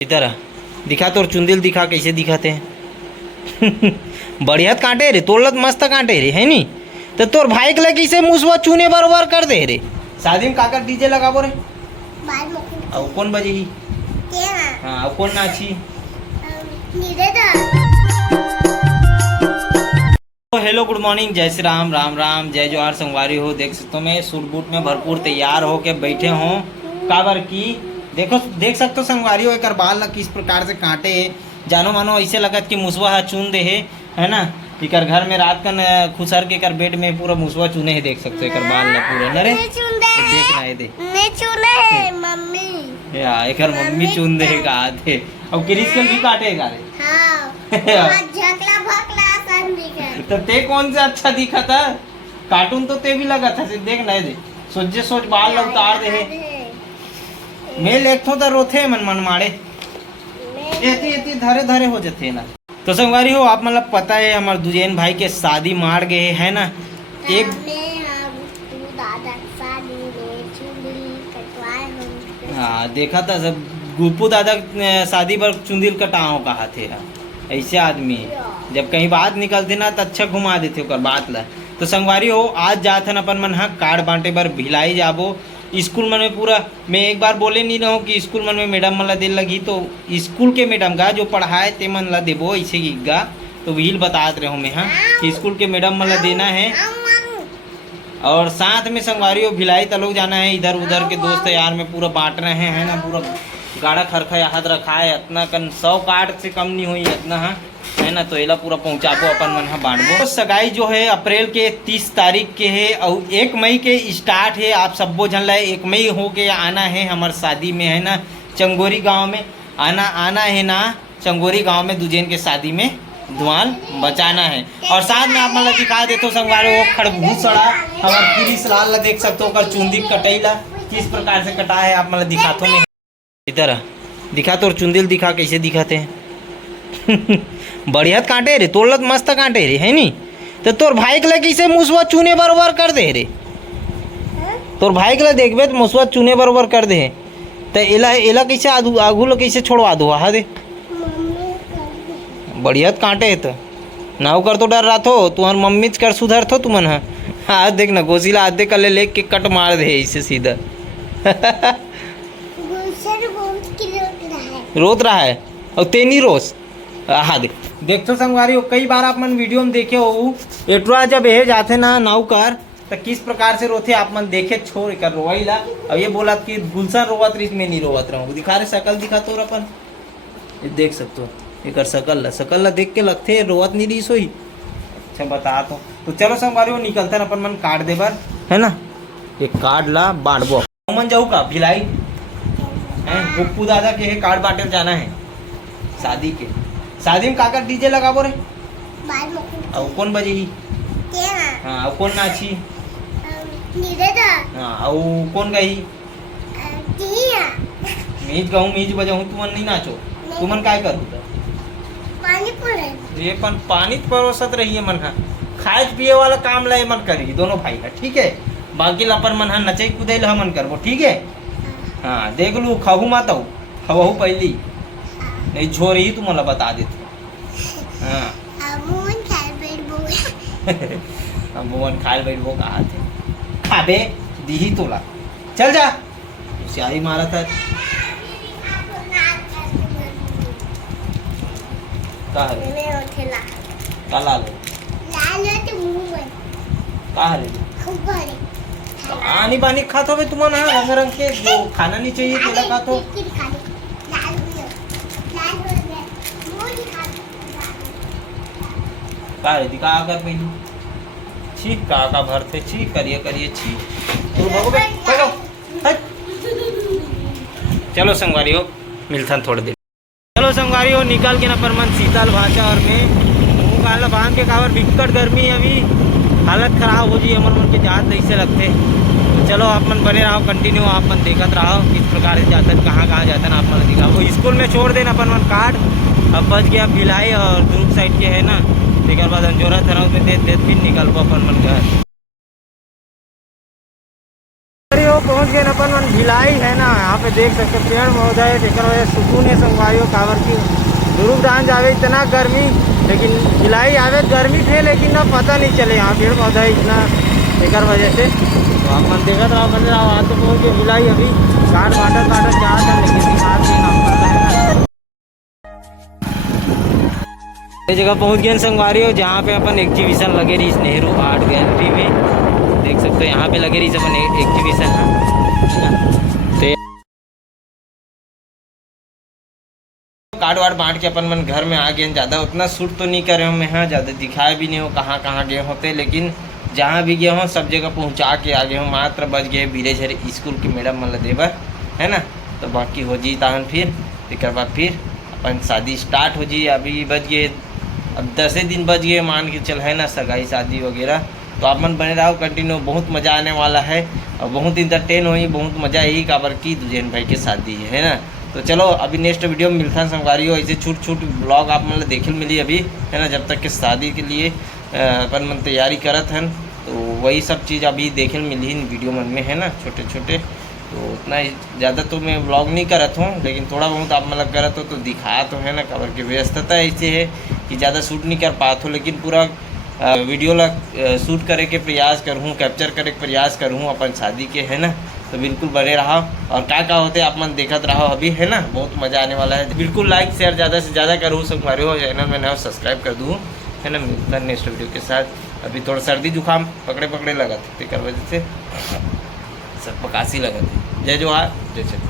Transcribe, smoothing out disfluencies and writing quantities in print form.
इधर आ, दिखा तोर चुंदिल दिखा कैसे दिखाते हैं। बढ़िया कांटे रे, तोड़लत मस्त कांटे रे है नी। तो तोर भाई के लगी से मुसवा चूने बरोबर कर दे रे। शादी में काकर डीजे लगाबो रे। अब कौन बजेगी? हाँ अब कौन नाची? हेलो गुड मॉर्निंग, जय श्री राम, राम राम, जय जोहार संगवारी हो। देख सकते हो मैं सूट बूट में भरपूर तैयार हो के बैठे हूँ काबर की देखो देख सकते हो संगवारी हो। एक बाल ला किस प्रकार से काटे जानो मानो ऐसे लगत कि मुसवा है चून दे है ना। इकर घर में रात कन खुसर के कर बेड में पूरा मुसवा चुने है। देख सकते हो एक बाल ला पूरा नरे देखना है दे मम्मी या एक मम्मी चुन दे कहा थे। अब क्रिस के भी काटेगा रे। तो ते कौन से अच्छा दिखा था? कार्टून तो ते भी लगा था। देख ना दे सोचे सोच बाल ला उतार दे। मैं लेखो तो रोथे मन मारे एती धरे धरे हो जाते ना। तो संगवारी हो आप मतलब पता है हमारे दुजैन भाई के शादी मार गए है ना। एक हाँ देखा था सब गुप्पू दादा शादी पर चुंदिल कटाओ कहा थे। ऐसे आदमी जब कहीं बात निकलते ना तो अच्छा घुमा देते ओकर बात ला। तो संगवारी हो आज जाते अपन मन हाँ कार्ड बांटे पर भिलाई जाबो स्कूल मन में पूरा। मैं एक बार बोले नहीं रहा हूँ कि स्कूल मन में मैडम मन ला दे लगी तो स्कूल के मैडम का जो पढ़ाए ते मन ला देबो ऐसे गिगा। तो व्हील बतात रहे हूँ मैं हाँ कि स्कूल के मैडम मन ला देना है। और साथ में संगवारी हो भिलाई तलोग जाना है। इधर उधर के दोस्त यार में पूरा बांट रहे हैं ना। पूरा गाड़ा खरखा याद रखा है इतना कन 100 कार्ड से कम नहीं हुई इतना हाँ है ना। तो एला पूरा पहुँचाबो अपन मन हाँ बांटबो। तो सगाई जो है अप्रैल के 30 तारीख के है और 1 मई के स्टार्ट है। आप सबो जन ला 1 मई हो के आना है हमारे शादी में है ना। चंगोरी गांव में आना है ना। चंगोरी गांव में दुजैन के शादी में धुआं बचाना है। और साथ में आप मतलब दिखा देते हो संगवारी हो खड़बूस सड़ा हमारे क्रिस लाल ला देख सकते हो कर चुंदी कटैला किस प्रकार से कटा है। आप मतलब दिखाते हो इधर दिखा तोर चुंदिल दिखा कैसे दिखाते हैं। बढ़िया कांटे रे, तोड़लत मस्त कांटे रे है नी। तो तोर भाई के लगी से मुसवा चूने बरोबर कर दे रे। तोर भाई के देखबे तो मुसवा चूने बरोबर कर दे। तो एला कैसे आगू ला कैसे छोड़वा दो हा दे। बढ़िया कांटे है तो नाव कर तो डर रहा थो तुम्हार मम्मी कर सुधर थो तुमन हाँ। आज देख ना गोसीला आधे कल ले के कट मार दे इसे सीधा। रोत रहा है और तेनी रोज हाँ देख तो संगवारी हो कई बार आप मन वीडियो में देखे हो एटरा जब ये जाते ना नाव कर तो किस प्रकार से रोते आप मन देखे छोड़ कर रोई ला। और ये बोला कि गुलशन रोवत रही मैं नहीं रोवत रहा हूँ। दिखा रहे शकल दिखा तो अपन ये देख सकते हो एक शकल ला देख के लगते रोवत नहीं रही सोई। अच्छा बता तो चलो संगवारी हो निकलते अपन मन काट दे बार है ना। एक कार्ड ला बांटबो मन जाऊ का भिलाई गुप्पू दादा के कार्ड बांटे जाना है शादी में काकर डीजे लगाबो रे। अब कौन बजेगी? हाँ अब कौन नाची? हाँ अब कौन गई? मीज गाऊँ मीज बजाऊँ तुमन नहीं नाचो तुमन काय करूँ? ये पानी परोसत रही है मन हाँ खाए पिए वाला काम ला मन करी दोनों भाई है ठीक है। बाकी लापर मन हाँ नचे कूदे ला मन करबो ठीक है। हाँ देख लू खाऊ मत आऊ खवहू पहली नहीं झोर ही तुम मला बता देते। हाँ मोहन खाल बैठ वो कहा थे खाबे दी तोला चल जा स्याही मारा था काला लो आनी पानी खाते हो तुम ना रंग रंग के जो खाना नहीं चाहिए तेला खाते कारे दिखा कर पहली छी का भरते छी करिए छी तो भगवे चलो संगवारी हो मिलथन थोड़ी देर। चलो संगवारी हो निकल के ना पर मन शीतल भाषा और मैं मुँह काला बांध के कावर विकट गर्मी अभी हालत खराब हो जी हमन मन के जात ऐसे लगते। तो चलो आप मन बने रहो कंटिन्यू आप मन देखत रहो किस प्रकार से जाते कहाँ जाते ना आप मन दिखाओ। स्कूल में छोड़ देना अपन मन कार्ड अब बच गया भिलाई और दुर्ग साइड के है ना। एक बाद अंजोरा था में देख फिर निकल अपन मन घर। पहुंच गए अपन मन भिलाई है ना, यहाँ पे देख सकते पेड़ पौधा है, जेकर वजह से सुकून है संगवारी हो। काबर की ध्रुव डांस आवे इतना गर्मी, लेकिन भिलाई आवे गर्मी थे, लेकिन ना पता नहीं चले यहाँ पेड़ पौधा है इतना, जेकर वजह से। तो आप मन देखा रहा बन रहा वहाँ तो पहुँच गए भिलाई। अभी काट काटा जा था, लेकिन दिमाग से नाम पता है ना। ये जगह पहुँच गए संगवारी हो, जहाँ पे अपन एग्जीबिशन लगे रही नेहरू आर्ट गैलरी में। देख सकते हो यहाँ पे लगे रही सब एग्जीबिशन है। कार्ड वार्ड बांट के अपन मन घर में आ गए। ज़्यादा उतना शूट तो नहीं करे हम यहाँ, ज़्यादा दिखाए भी नहीं हो कहाँ कहाँ गए होते, लेकिन जहाँ भी गए हो सब जगह पहुँचा के आ गए हो। मात्र बच गए बीरेझर स्कूल की मैडम मन देवर है ना, तो बाकी हो जी ताहन फिर एक बाद फिर अपन शादी स्टार्ट हो जी। अभी बच गए अब 10 दिन बच गए मान के चल है ना, सगाई शादी वगैरह। तो आप मन बने रहो कंटिन्यू, बहुत मज़ा आने वाला है और बहुत इंटरटेन हुई, बहुत मज़ा यही काबर की दुजेन भाई की शादी है ना। तो चलो अभी नेक्स्ट वीडियो में मिलता है संगवारी हो। ऐसे छोट छोट ब्लॉग आप मतलब देखे मिली अभी है ना, जब तक के शादी के लिए अपन मन तैयारी करत हैं, तो वही सब चीज़ अभी देखे मिली वीडियो मन में है ना, छोटे छोटे। तो उतना ज़्यादा तो मैं ब्लॉग नहीं करत हूँ, लेकिन थोड़ा बहुत आप मतलब करत हो तो दिखा तो है ना। काबर की व्यस्तता ऐसे है कि ज़्यादा शूट नहीं कर पाते हो, लेकिन पूरा वीडियो ला शूट करे के प्रयास करूँ, कैप्चर करे के प्रयास करूँ अपन शादी के है ना। तो बिल्कुल बने रहो और क्या होते आप मन देखत रहो अभी है ना, बहुत मज़ा आने वाला है। बिल्कुल लाइक शेयर ज़्यादा से ज़्यादा करूँ संगवारी हो, चैनल में नया सब्सक्राइब कर दूँ है ना। मिलता नेक्स्ट वीडियो के साथ। अभी थोड़ा सर्दी जुकाम पकड़े लगा थे, कर वजह से सब पकासी लगा थे। जय जोहार, जय छठ।